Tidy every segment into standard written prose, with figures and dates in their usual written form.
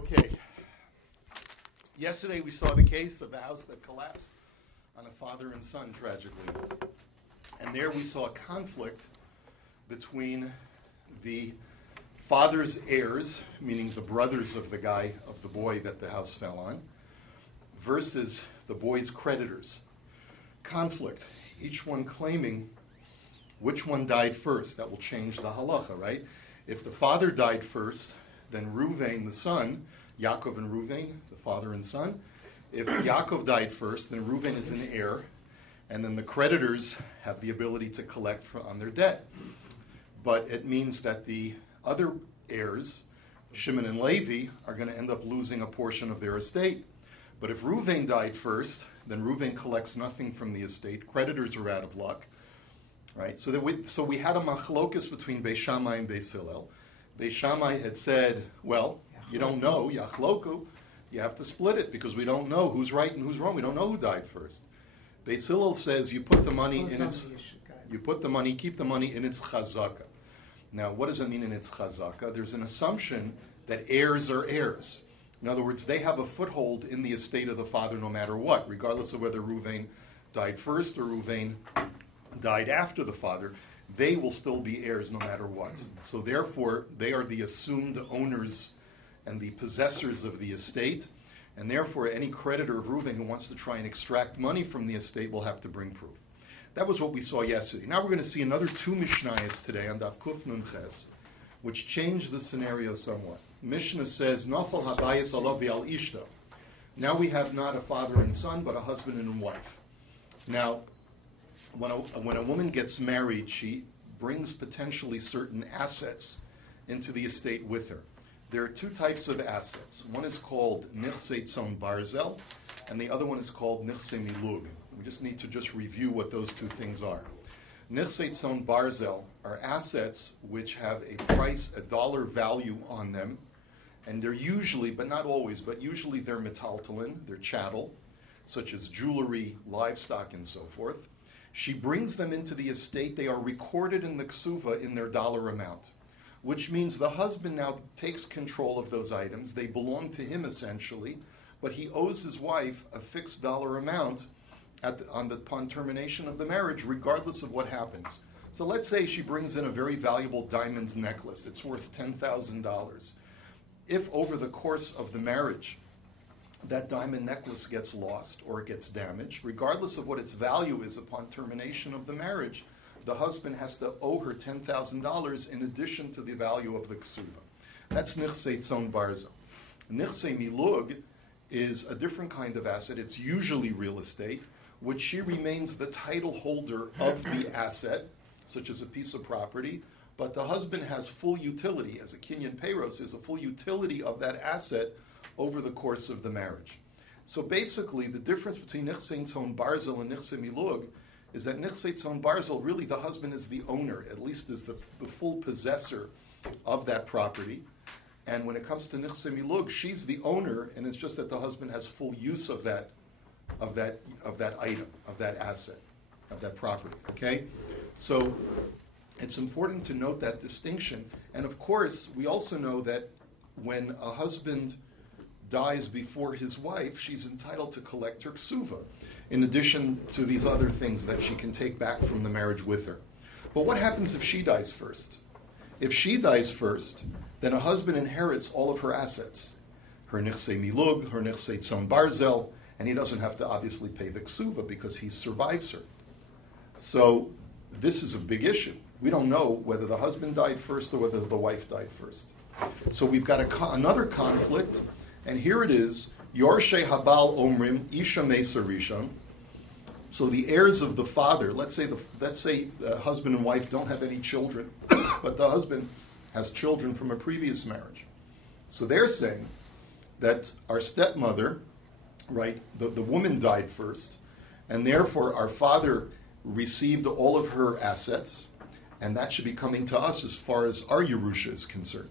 Okay. Yesterday we saw the case of the house that collapsed on a father and son, tragically. And there we saw a conflict between the father's heirs, meaning the brothers of the boy that the house fell on, versus the boy's creditors. Conflict, each one claiming which one died first. That will change the halacha, right? If the father died first, then Reuven, the son, Yaakov and Reuven, the father and son. If Yaakov died first, then Reuven is an heir, and then the creditors have the ability to collect on their debt. But it means that the other heirs, Shimon and Levi, are going to end up losing a portion of their estate. But if Reuven died first, then Reuven collects nothing from the estate. Creditors are out of luck, right? So we had a machlokus between Beis Shammai and Beis Hillel. Beis Shammai had said, well, you don't know, yachloku, you have to split it because we don't know who's right and who's wrong. We don't know who died first. Beis Hillel says you put the money in its, keep the money in its chazaka. Now, what does it mean in its chazaka? There's an assumption that heirs are heirs. In other words, they have a foothold in the estate of the father no matter what, regardless of whether Reuven died first or Reuven died after the father. They will still be heirs no matter what. So therefore, they are the assumed owners and the possessors of the estate, and therefore any creditor of Reuven who wants to try and extract money from the estate will have to bring proof. That was what we saw yesterday. Now we're going to see another two Mishnayos today on Daf Kuf Nun Ches, which change the scenario somewhat. Mishnah says, Nafal habayis alav al ishto. Now we have not a father and son, but a husband and a wife. Now, when a woman gets married, she brings potentially certain assets into the estate with her. There are two types of assets. One is called nichsei tzon barzel, and the other one is called nichsei milug. We just need to review what those two things are. Nichsei tzon barzel are assets which have a price, a dollar value on them, and they're usually, but not always, but usually they're metaltalin, they're chattel, such as jewelry, livestock, and so forth. She brings them into the estate. They are recorded in the ksuva in their dollar amount, which means the husband now takes control of those items. They belong to him essentially, but he owes his wife a fixed dollar amount upon termination of the marriage, regardless of what happens. So let's say she brings in a very valuable diamond necklace. It's worth $10,000. If over the course of the marriage, that diamond necklace gets lost or it gets damaged, regardless of what its value is upon termination of the marriage, the husband has to owe her $10,000 in addition to the value of the ksuva. That's nichsei tzon barzel. Nichsei milug is a different kind of asset. It's usually real estate, which she remains the title holder of the asset, such as a piece of property, but the husband has full utility, as a kinyan peiros, is a full utility of that asset over the course of the marriage. So basically, the difference between nichsei tzon barzel and nichsei milug is that nichsei tzon barzel, really the husband is the owner, at least is the full possessor of that property. And when it comes to nichsei milug, she's the owner, and it's just that the husband has full use of that item, of that asset, of that property. Okay? So it's important to note that distinction. And of course, we also know that when a husband dies before his wife, she's entitled to collect her ksuva, in addition to these other things that she can take back from the marriage with her. But what happens if she dies first? If she dies first, then a husband inherits all of her assets, her nichsei milug, her nichsei tzon barzel, and he doesn't have to obviously pay the ksuva because he survives her. So this is a big issue. We don't know whether the husband died first or whether the wife died first. So we've got another conflict. And here it is, Yorshei Habal Omrim Isha Mesa Rishon. So the heirs of the father, let's say the husband and wife don't have any children, but the husband has children from a previous marriage. So they're saying that our stepmother, right, the woman died first, and therefore our father received all of her assets, and that should be coming to us as far as our Yerusha is concerned.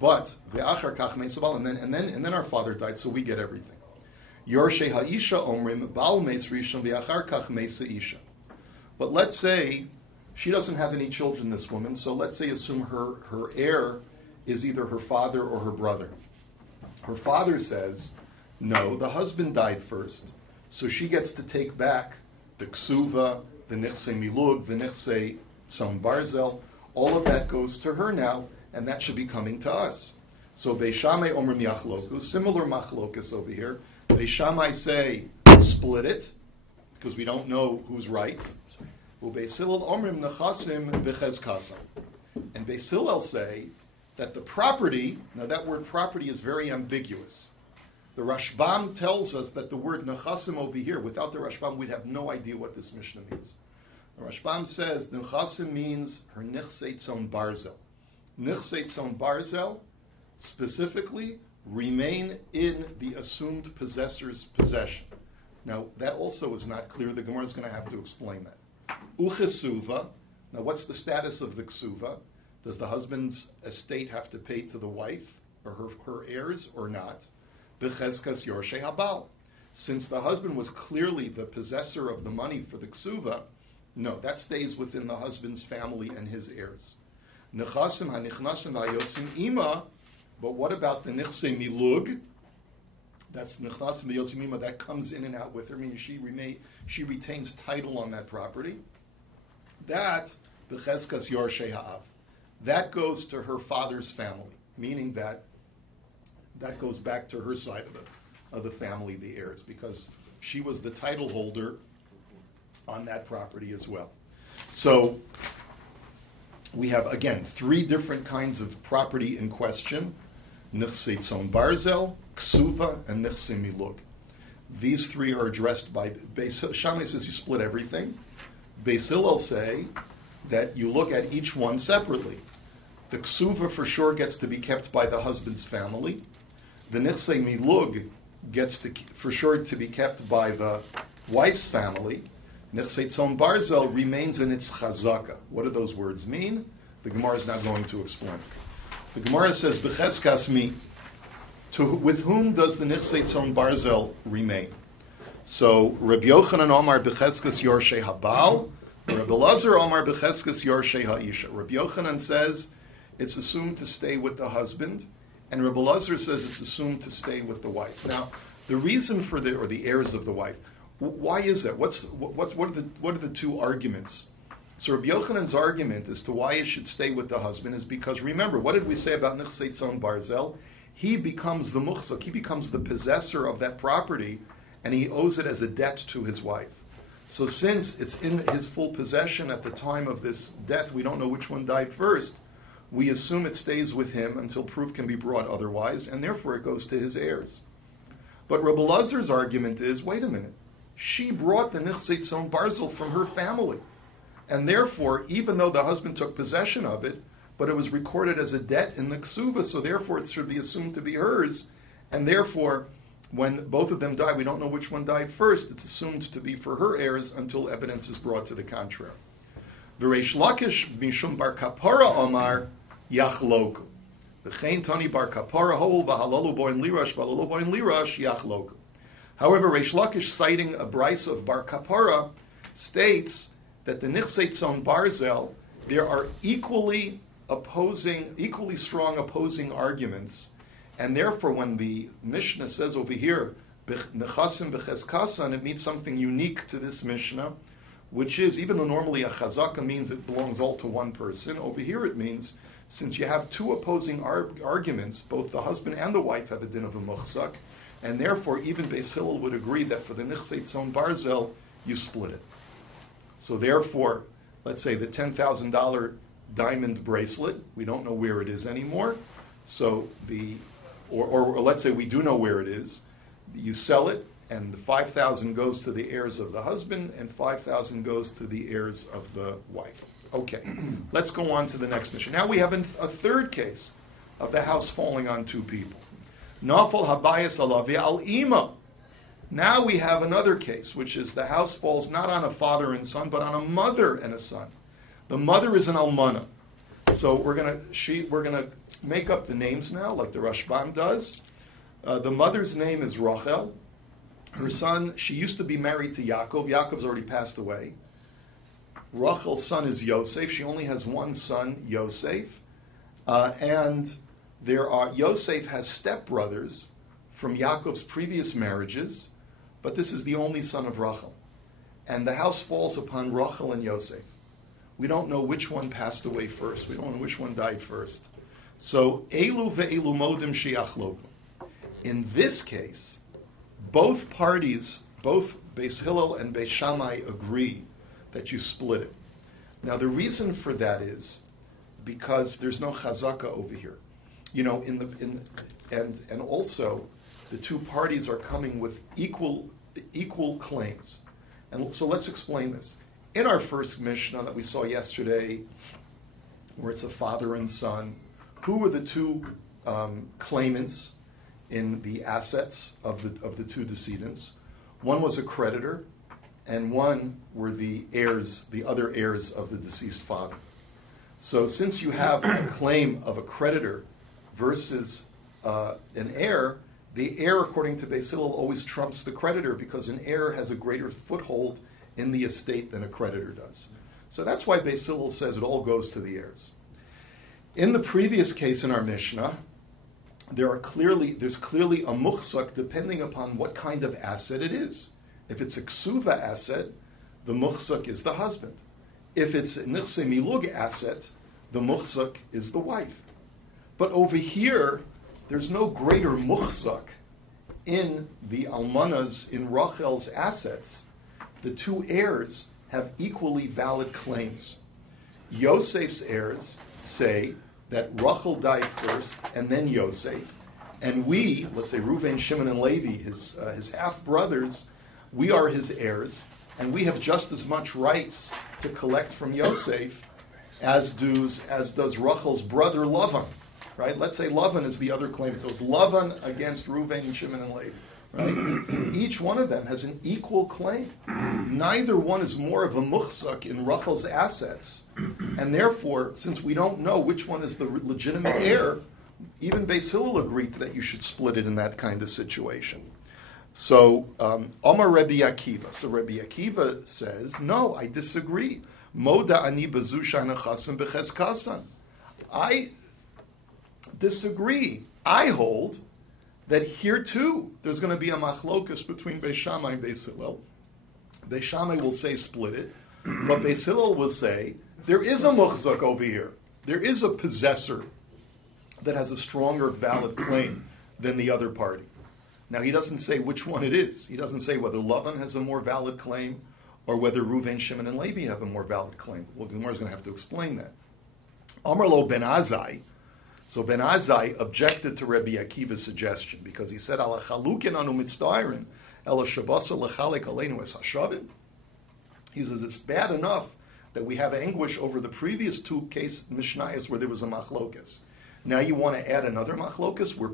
But and then our father died, so we get everything. Yorshei ha'isha omrim ba'al meis rishon v'achar kach meisa isha. But let's say she doesn't have any children, this woman. So let's say assume her heir is either her father or her brother. Her father says, no, the husband died first, so she gets to take back the ksuva, the nichse milug, the nichse tzon barzel. All of that goes to her now, and that should be coming to us. So Beis Shammai omrim yachloku, similar machlokus over here. Beis Shammai say, split it, because we don't know who's right. Beis Hillel omrim nechasim b'chezkasa. And Beis Hillel say that the property, now that word property is very ambiguous. The Rashbam tells us that the word nechasim over here, without the Rashbam, we'd have no idea what this Mishnah means. The Rashbam says nechasim means her nichse tzon barzel. Nichse tzon barzel, specifically, remain in the assumed possessor's possession. Now, that also is not clear. The Gemara is going to have to explain that. Uchesuva. Now, what's the status of the ksuva? Does the husband's estate have to pay to the wife or her heirs or not? B'chezkas yorshei habal. Since the husband was clearly the possessor of the money for the ksuva, no, that stays within the husband's family and his heirs. Nechasim hanichnasim v'hayotzim ima. But what about the nichse milug? That's nichnasim v'hayotzim ima. That comes in and out with her. I mean, she retains title on that property. That b'chezkas yorshei ha'av. That goes to her father's family, meaning that goes back to her side of the family, the heirs, because she was the title holder on that property as well. So we have, again, three different kinds of property in question: nichse tzon barzel, ksuva, and nichse milug. These three are addressed by Beis Shammai says you split everything. Beis Hillel say that you look at each one separately. The ksuva for sure gets to be kept by the husband's family. The nichse milug gets for sure to be kept by the wife's family. Nichse tzon barzel remains in its chazaka. What do those words mean? The Gemara is not going to explain. The Gemara says, b'chezkas mi, with whom does the nichse tzon barzel remain? So, Rabbi Yochanan Omar b'chezkas yorshei habal, Rabbi Elazar Omar b'chezkas yorshei ha'isha. Rabbi Yochanan says it's assumed to stay with the husband, and Rabbi Elazar says it's assumed to stay with the wife. Now, the reason for the heirs of the wife, why is that? What are the two arguments? So Rabbi Yochanan's argument as to why it should stay with the husband is because, remember, what did we say about Nichse Tzon Barzel? He becomes the muchzak, he becomes the possessor of that property, and he owes it as a debt to his wife. So since it's in his full possession at the time of this death, we don't know which one died first, we assume it stays with him until proof can be brought otherwise, and therefore it goes to his heirs. But Rabbi Elazar's argument is, wait a minute, she brought the Nichse Tzon Barzel from her family, and therefore, even though the husband took possession of it, but it was recorded as a debt in the ksuva, so therefore it should be assumed to be hers, and therefore, when both of them die, we don't know which one died first, it's assumed to be for her heirs until evidence is brought to the contrary. V'reish Lakish mishum bar kapara omar yachloku. V'chein tani bar kapara hol v'halalu boin lirash v'halalu boin lirash yachloku. However, Reish Lakish, citing a brisa of bar kapara, states that the Nichse Tzon Barzel, there are equally strong opposing arguments, and therefore when the Mishnah says over here, Nechasim b'chezkasan, it means something unique to this Mishnah, which is, even though normally a chazaka means it belongs all to one person, over here it means, since you have two opposing arguments, both the husband and the wife have a din of a muchzak, and therefore even Beis Hillel would agree that for the Nichse Tzon Barzel, you split it. So therefore, let's say the $10,000 diamond bracelet, we don't know where it is anymore. So or let's say we do know where it is. You sell it, and the $5,000 goes to the heirs of the husband, and $5,000 goes to the heirs of the wife. Okay, let's go on to the next mission. Now we have a third case of the house falling on two people. Nafal habayis alavi al ima. Now we have another case, which is the house falls not on a father and son, but on a mother and a son. The mother is an almana. So we're gonna make up the names now, like the Rashbam does. The mother's name is Rachel. Her son, she used to be married to Yaakov. Yaakov's already passed away. Rachel's son is Yosef. She only has one son, Yosef. And Yosef has stepbrothers from Yaakov's previous marriages, but this is the only son of Rachel. And the house falls upon Rachel and Yosef. We don't know which one passed away first. We don't know which one died first. So, Elu ve'elu modim shiachloku. In this case, both parties, both Beis Hillel and Beis Shammai, agree that you split it. Now, the reason for that is because there's no chazaka over here. You know, and also the two parties are coming with equal claims. And so let's explain this. In our first Mishnah that we saw yesterday, where it's a father and son, who were the two claimants in the assets of the two decedents? One was a creditor, and one were the heirs, the other heirs of the deceased father. So since you have a claim of a creditor versus an heir, the heir, according to Beis Hillel, always trumps the creditor because an heir has a greater foothold in the estate than a creditor does. So that's why Beis Hillel says it all goes to the heirs. In the previous case in our Mishnah, there's clearly a muchzak depending upon what kind of asset it is. If it's a ksuva asset, the muchzak is the husband. If it's a nichse milug asset, the muchzak is the wife. But over here, there's no greater muchzak in the almanas, in Rachel's assets. The two heirs have equally valid claims. Yosef's heirs say that Rachel died first and then Yosef, and we, let's say Reuven, Shimon, and Levi, his half-brothers, we are his heirs, and we have just as much rights to collect from Yosef as does Rachel's brother Lavan. Right? Let's say Lavan is the other claim. So it's Lavan against Reuven, Shimon, and Levi. Right? Each one of them has an equal claim. Neither one is more of a muchzak in Rachel's assets. And therefore, since we don't know which one is the legitimate heir, even Beis Hillel agreed that you should split it in that kind of situation. So, Omar Rabbi Akiva. So Rabbi Akiva says, no, I disagree. Moda ani bezusha nechasim bechezkasan. I disagree. I hold that here too there's going to be a machlokus between Beis Shammai and Beis Hillel. Beis Shammai will say split it, but Beis Hillel will say there is a muchzak over here. There is a possessor that has a stronger valid claim than the other party. Now he doesn't say which one it is. He doesn't say whether Lavan has a more valid claim or whether Reuven, Shimon, and Levi have a more valid claim. Well, the Gemara is going to have to explain that. Amar lo ben Azai. So Ben Azai objected to Rabbi Akiva's suggestion because he said, "Ala chalukin anu mitztairin, ela shabasa lechalek aleinu es hashavim." He says it's bad enough that we have anguish over the previous two case mishnayos where there was a machlokas. Now you want to add another machlokas where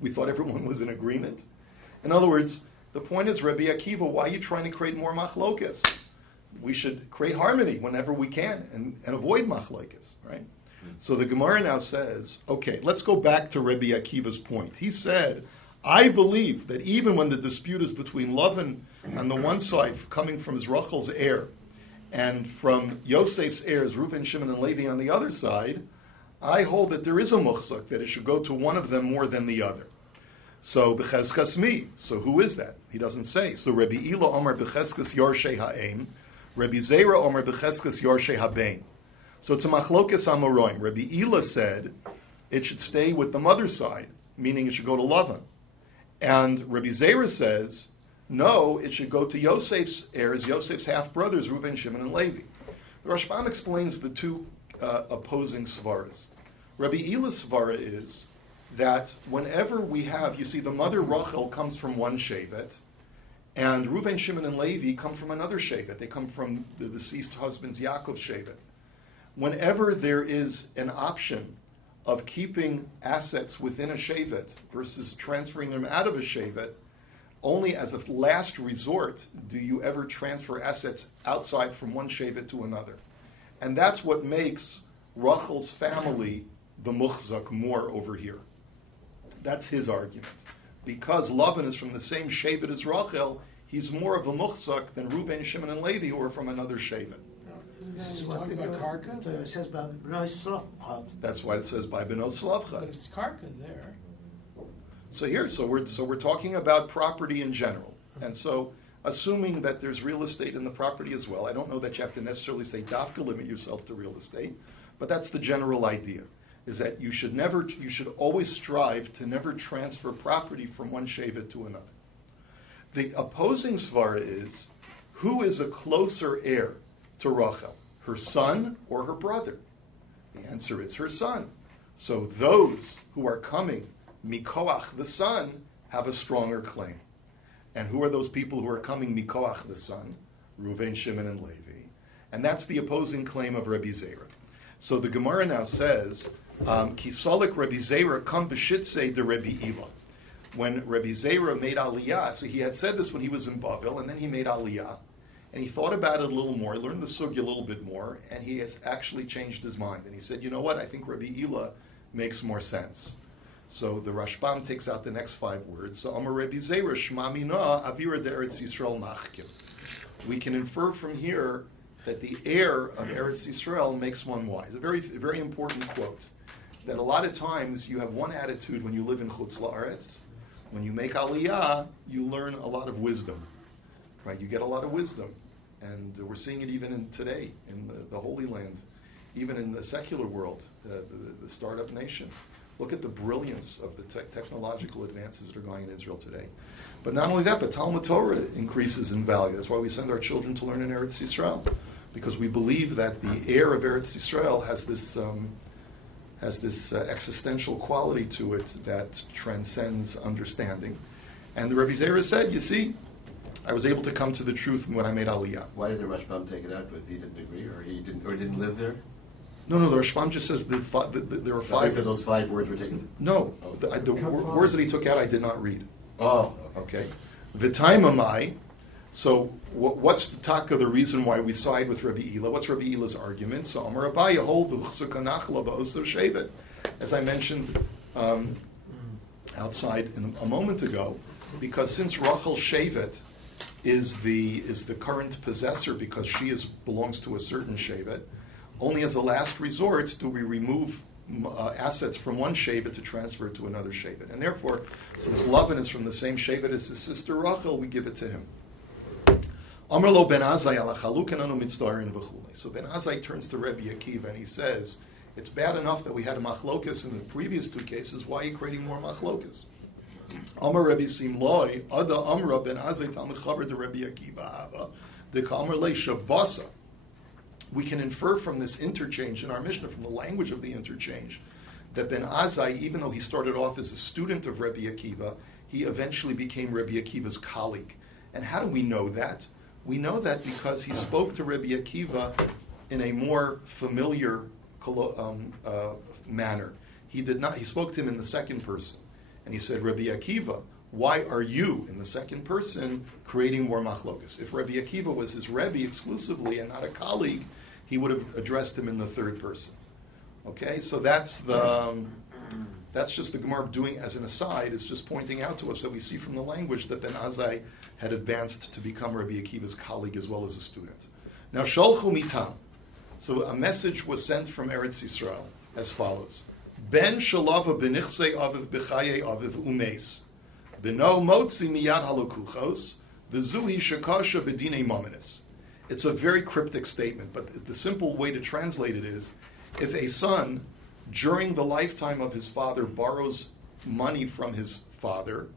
we thought everyone was in agreement. In other words, the point is, Rabbi Akiva, why are you trying to create more machlokas? We should create harmony whenever we can and avoid machlokas, right? So the Gemara now says, okay, let's go back to Rabbi Akiva's point. He said, I believe that even when the dispute is between Lavan on the one side, coming from his Rachel's heir, and from Yosef's heirs, Reuven, Shimon, and Levi on the other side, I hold that there is a muchzak, that it should go to one of them more than the other. So, b'chezkas mi. So who is that? He doesn't say. So Rabbi Ila Omar b'chezkas yorshei ha'em, Rabbi Zera Omar b'chezkas yorshei ha'bein. So it's a machlokas amoraim. Rabbi Ila said it should stay with the mother's side, meaning it should go to Lavan. And Rabbi Zera says, no, it should go to Yosef's heirs, Yosef's half-brothers, Reuven, Shimon, and Levi. The Rashbam explains the two opposing svaras. Rabbi Ila's svara is that whenever we have, you see, the mother Rachel comes from one shevet, and Reuven, Shimon, and Levi come from another shevet. They come from the deceased husband's Yaakov's shevet. Whenever there is an option of keeping assets within a shevet versus transferring them out of a shevet, only as a last resort do you ever transfer assets outside from one shevet to another. And that's what makes Rachel's family the muchzak more over here. That's his argument. Because Lavan is from the same shevet as Rachel, he's more of a muchzak than Reuven, Shimon, and Levi, who are from another shevet. Is it talking about Karka? It says by B'nai Slavcha. That's why it says by B'nai Slavcha. But it's Karka there. So we're talking about property in general, and so assuming that there's real estate in the property as well. I don't know that you have to necessarily say dafka limit yourself to real estate, but that's the general idea: is that you should always strive to never transfer property from one shevet to another. The opposing svara is, who is a closer heir to Rachel, her son or her brother? The answer is her son. So those who are coming mikoach the son have a stronger claim. And who are those people who are coming mikoach the son? Reuven, Shimon, and Levi. And that's the opposing claim of Rabbi Zera. So the Gemara now says, Kisolik Rabbi Zera come b'shitse de Rabbi Ila. When Rabbi Zera made Aliyah, so he had said this when he was in Bavel, and then he made Aliyah, and he thought about it a little more, he learned the sugya a little bit more, and he has actually changed his mind. And he said, you know what, I think Rabbi Ila makes more sense. So the Rashbam takes out the next 5 words. So Amar Rabbi Zera Shma Mina Avira De'eretz Yisrael Machkim. We can infer from here that the heir of Eretz Yisrael makes one wise. A very, very important quote. That a lot of times you have one attitude when you live in Chutz La'aretz. When you make Aliyah, you learn a lot of wisdom. Right? You get a lot of wisdom. And we're seeing it even in today, in the Holy Land, even in the secular world, the startup nation. Look at the brilliance of the technological advances that are going in Israel today. But not only that, but Talmud Torah increases in value. That's why we send our children to learn in Eretz Yisrael, because we believe that the heir of Eretz Yisrael has this existential quality to it that transcends understanding. And the Rabbi Zera said, you see, I was able to come to the truth when I made Aliyah. Why did the Rashbam take it out? Because he didn't agree, or he didn't live there? No, the Rashbam just says there are 5. So those 5 words were taken? No, the words that he took out I did not read. Oh, okay. V'taimamai. So what's the taka, the reason why we side with Rabbi Ila? What's Rabbi Ila's argument? So Amar Abaye hold v'chsukanachla ba'oso shevet. As I mentioned outside a moment ago, because since Rachel shevet is the current possessor because she belongs to a certain shevet, only as a last resort do we remove assets from one shevet to transfer it to another shevet. And therefore, since Lavan is from the same shevet as his sister Rachel, we give it to him. Amar lo ben Azai ala chalukin anu mitzdarin v'chulei. So ben Azai turns to Rabbi Akiva and he says, it's bad enough that we had a machlokas in the previous 2 cases, why are you creating more machlokas? Amar Rabbi Simloi, Ada Amra ben Azai Talmud Chaver de Rabbi Akiva Hava, the Kamar Le Shabasa. We can infer from this interchange in our Mishnah, from the language of the interchange, that Ben Azai, even though he started off as a student of Rabbi Akiva, he eventually became Rabbi Akiva's colleague. And how do we know that? We know that because he spoke to Rabbi Akiva in a more familiar manner. He spoke to him in the second person. And he said, Rabbi Akiva, why are you, in the second person, creating more machlokas? If Rabbi Akiva was his Rebbe exclusively and not a colleague, he would have addressed him in the third person. Okay, so that's just the Gemara doing as an aside, is just pointing out to us that we see from the language that Ben Azai had advanced to become Rabbi Akiva's colleague as well as a student. Now, Sholchu mitam. So a message was sent from Eretz Yisrael as follows. Ben shalava benichsei aviv b'chaye aviv umeis. B'no motzi miyad halokuchos. V'zuhi shakasha b'dinei mominis. It's a very cryptic statement, but the simple way to translate it is, if a son, during the lifetime of his father, borrows money from his father,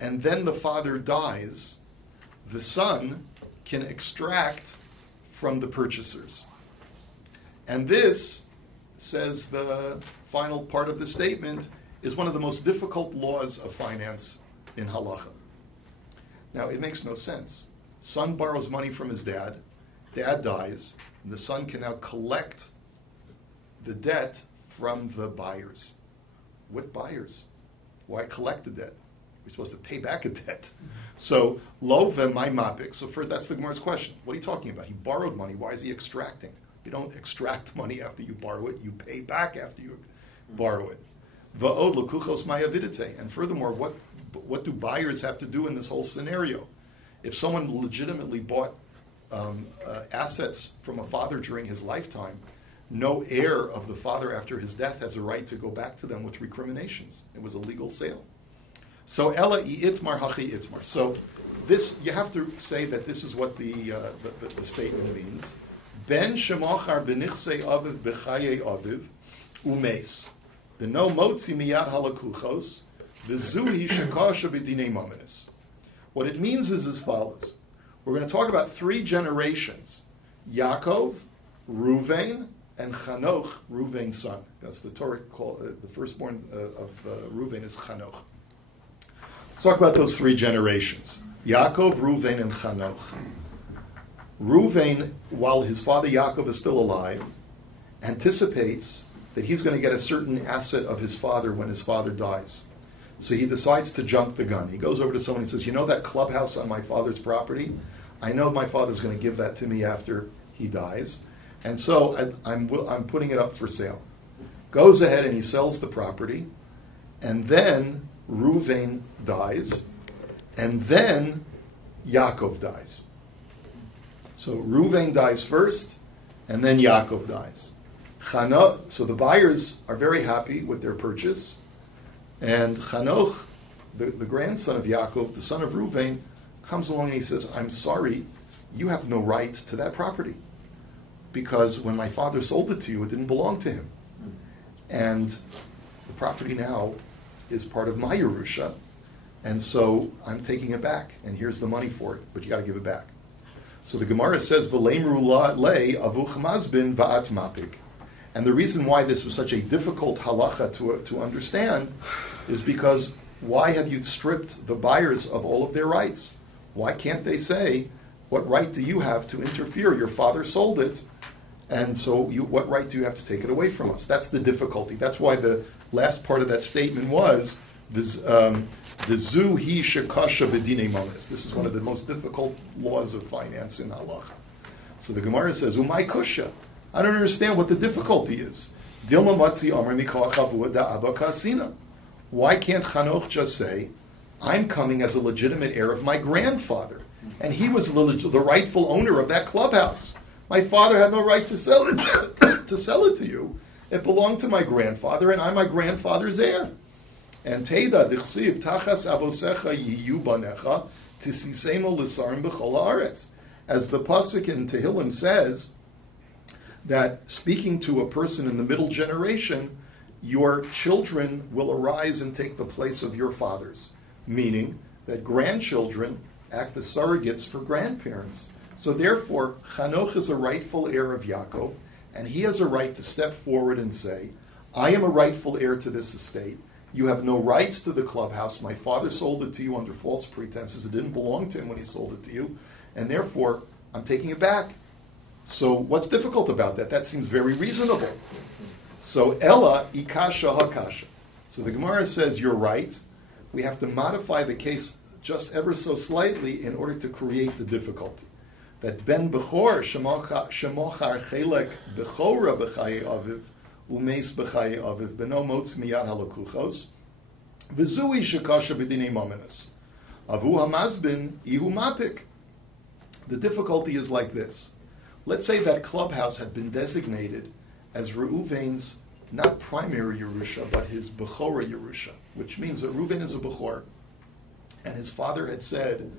and then the father dies, the son can extract from the purchasers. And this, says the final part of the statement, is one of the most difficult laws of finance in halacha. Now, it makes no sense. Son borrows money from his dad, dad dies, and the son can now collect the debt from the buyers. What buyers? Why collect the debt? We're supposed to pay back a debt. So, lo v'may mapik. So first, that's the Gemara's question. What are you talking about? He borrowed money. Why is he extracting? You don't extract money after you borrow it. You pay back after you borrow it. Va'od l'kuchos mayavidite. And furthermore, what do buyers have to do in this whole scenario? If someone legitimately bought assets from a father during his lifetime, no heir of the father after his death has a right to go back to them with recriminations. It was a legal sale. So Ella I Itmar Hachi Itmar. So this, you have to say that this is what the statement means. Ben Shemachar b'nichsei aviv b'chaye aviv umeis. The no motzi miyad halakuchos v'zuhi shekasha b'dinei maminis. What it means is as follows. We're going to talk about 3 generations. Yaakov, Ruvain, and Chanoch, Ruvain's son. That's the Torah called, the firstborn of Ruvain is Chanoch. Let's talk about those 3 generations. Yaakov, Ruvain, and Chanoch. Ruvain, while his father Yaakov is still alive, anticipates that he's going to get a certain asset of his father when his father dies. So he decides to jump the gun. He goes over to someone and says, you know that clubhouse on my father's property? I know my father's going to give that to me after he dies. And so I'm putting it up for sale. Goes ahead and he sells the property. And then Ruvain dies. And then Yaakov dies. So Ruvain dies first, and then Yaakov dies. So the buyers are very happy with their purchase. And Chanoch, the grandson of Yaakov, the son of Ruvain, comes along and he says, I'm sorry, you have no right to that property. Because when my father sold it to you, it didn't belong to him. And the property now is part of my Yerusha. And so I'm taking it back. And here's the money for it, but you got to give it back. So the Gemara says, V'leimru le avuch mazbin va'at mapik. And the reason why this was such a difficult halacha to understand is because why have you stripped the buyers of all of their rights? Why can't they say, what right do you have to interfere? Your father sold it, and so what right do you have to take it away from us? That's the difficulty. That's why the last part of that statement was, the zu hi shekasha b'dinei mamis. This is one of the most difficult laws of finance in halacha. So the Gemara says, umay kusha. I don't understand what the difficulty is. Dilma matzi amar mikoach avua da abba kasina. Why can't Chanoch just say, I'm coming as a legitimate heir of my grandfather, and he was the rightful owner of that clubhouse. My father had no right to sell it to you. It belonged to my grandfather, and I'm my grandfather's heir. And Teda dichsiv tachas avosecha yiyu banecha tisisemo lisarim b'chol haaretz. As the pasuk in Tehillim says, that speaking to a person in the middle generation, your children will arise and take the place of your fathers. Meaning that grandchildren act as surrogates for grandparents. So therefore, Chanoch is a rightful heir of Yaakov, and he has a right to step forward and say, I am a rightful heir to this estate. You have no rights to the clubhouse. My father sold it to you under false pretenses. It didn't belong to him when he sold it to you. And therefore, I'm taking it back. So what's difficult about that? That seems very reasonable. So Ella ikasha hakasha. So the Gemara says, you're right. We have to modify the case just ever so slightly in order to create the difficulty. That ben bechor shemochar chelek bechora b'chaye aviv umeis b'chaye aviv beno motz miyad halakuchos v'zui shekasha b'dinei maminis avu hamazbin ihu mapik. The difficulty is like this. Let's say that clubhouse had been designated as Reuven's not primary Yerusha, but his Bechora Yerusha, which means that Reuven is a Bechor. And his father had said,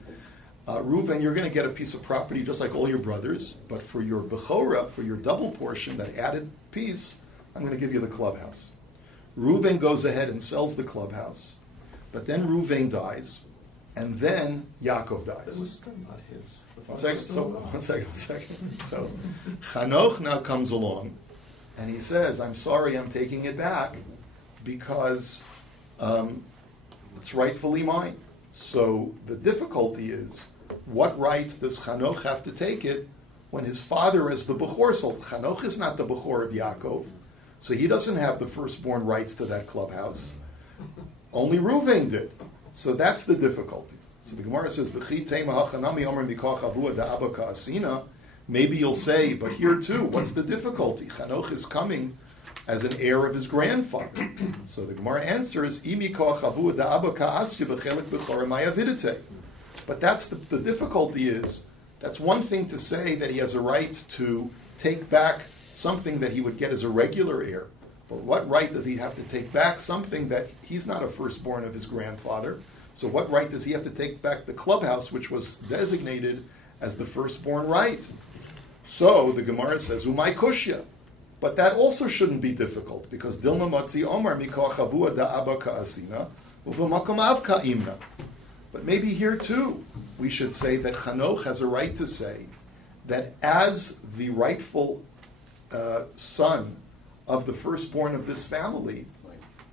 Reuven, you're going to get a piece of property just like all your brothers, but for your Bechora, for your double portion, that added piece, I'm going to give you the clubhouse. Reuven goes ahead and sells the clubhouse, but then Reuven dies, and then Yaakov dies. It was still not his. One second. So Chanoch now comes along, and he says, I'm sorry, I'm taking it back, because it's rightfully mine. So the difficulty is, what right does Chanoch have to take it when his father is the Bechor? So Chanoch is not the Bechor of Yaakov, so he doesn't have the firstborn rights to that clubhouse. Only Reuven did. So that's the difficulty. So the Gemara says, maybe you'll say, but here too, what's the difficulty? Chanoch is coming as an heir of his grandfather. So the Gemara answers, but that's the difficulty is, that's one thing to say that he has a right to take back something that he would get as a regular heir. Or what right does he have to take back something that he's not a firstborn of his grandfather? So what right does he have to take back the clubhouse, which was designated as the firstborn right? So the Gemara says, Umay kushya. But that also shouldn't be difficult, because Dilma Matzi Omar Mikoach Havua da Abba Ka'asina, Uvamakom Av Ka'imna. But maybe here too, we should say that Chanoch has a right to say that as the rightful son of the firstborn of this family,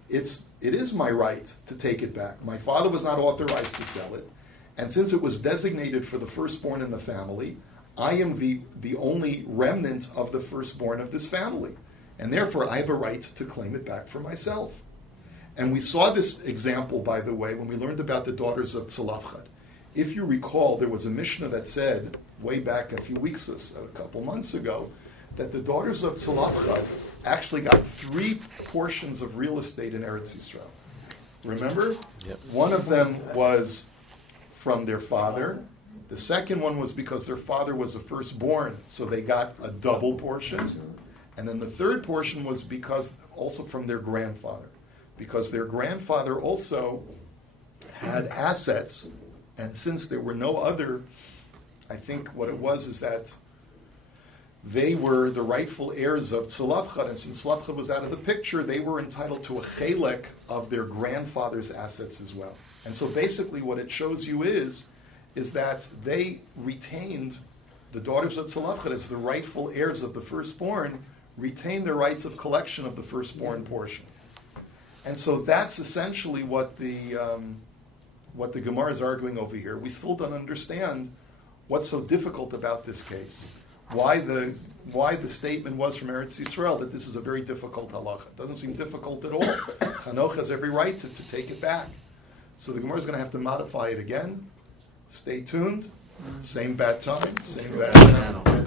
it is my right to take it back. My father was not authorized to sell it, and since it was designated for the firstborn in the family, I am the only remnant of the firstborn of this family, and therefore I have a right to claim it back for myself. And we saw this example, by the way, when we learned about the daughters of Tzalafchad. If you recall, there was a Mishnah that said, way back a few weeks, a couple months ago, that the daughters of Tzalafchad actually got 3 portions of real estate in Eretz Yisrael. Remember? Yep. One of them was from their father. The second one was because their father was the firstborn, so they got a double portion. And then the third portion was because also from their grandfather, because their grandfather also had assets, and since there were no other, I think what it was is that they were the rightful heirs of Tzalafchad, and since Tzalafchad was out of the picture, they were entitled to a chelek of their grandfather's assets as well. And so basically what it shows you is that they retained, the daughters of Tzalafchad as the rightful heirs of the firstborn, retained the rights of collection of the firstborn portion. And so that's essentially what the Gemara is arguing over here. We still don't understand what's so difficult about this case. Why the statement was from Eretz Yisrael that this is a very difficult halacha. It doesn't seem difficult at all. Chanoch has every right to take it back. So the Gemara is going to have to modify it again. Stay tuned. Same bad time, same bad channel.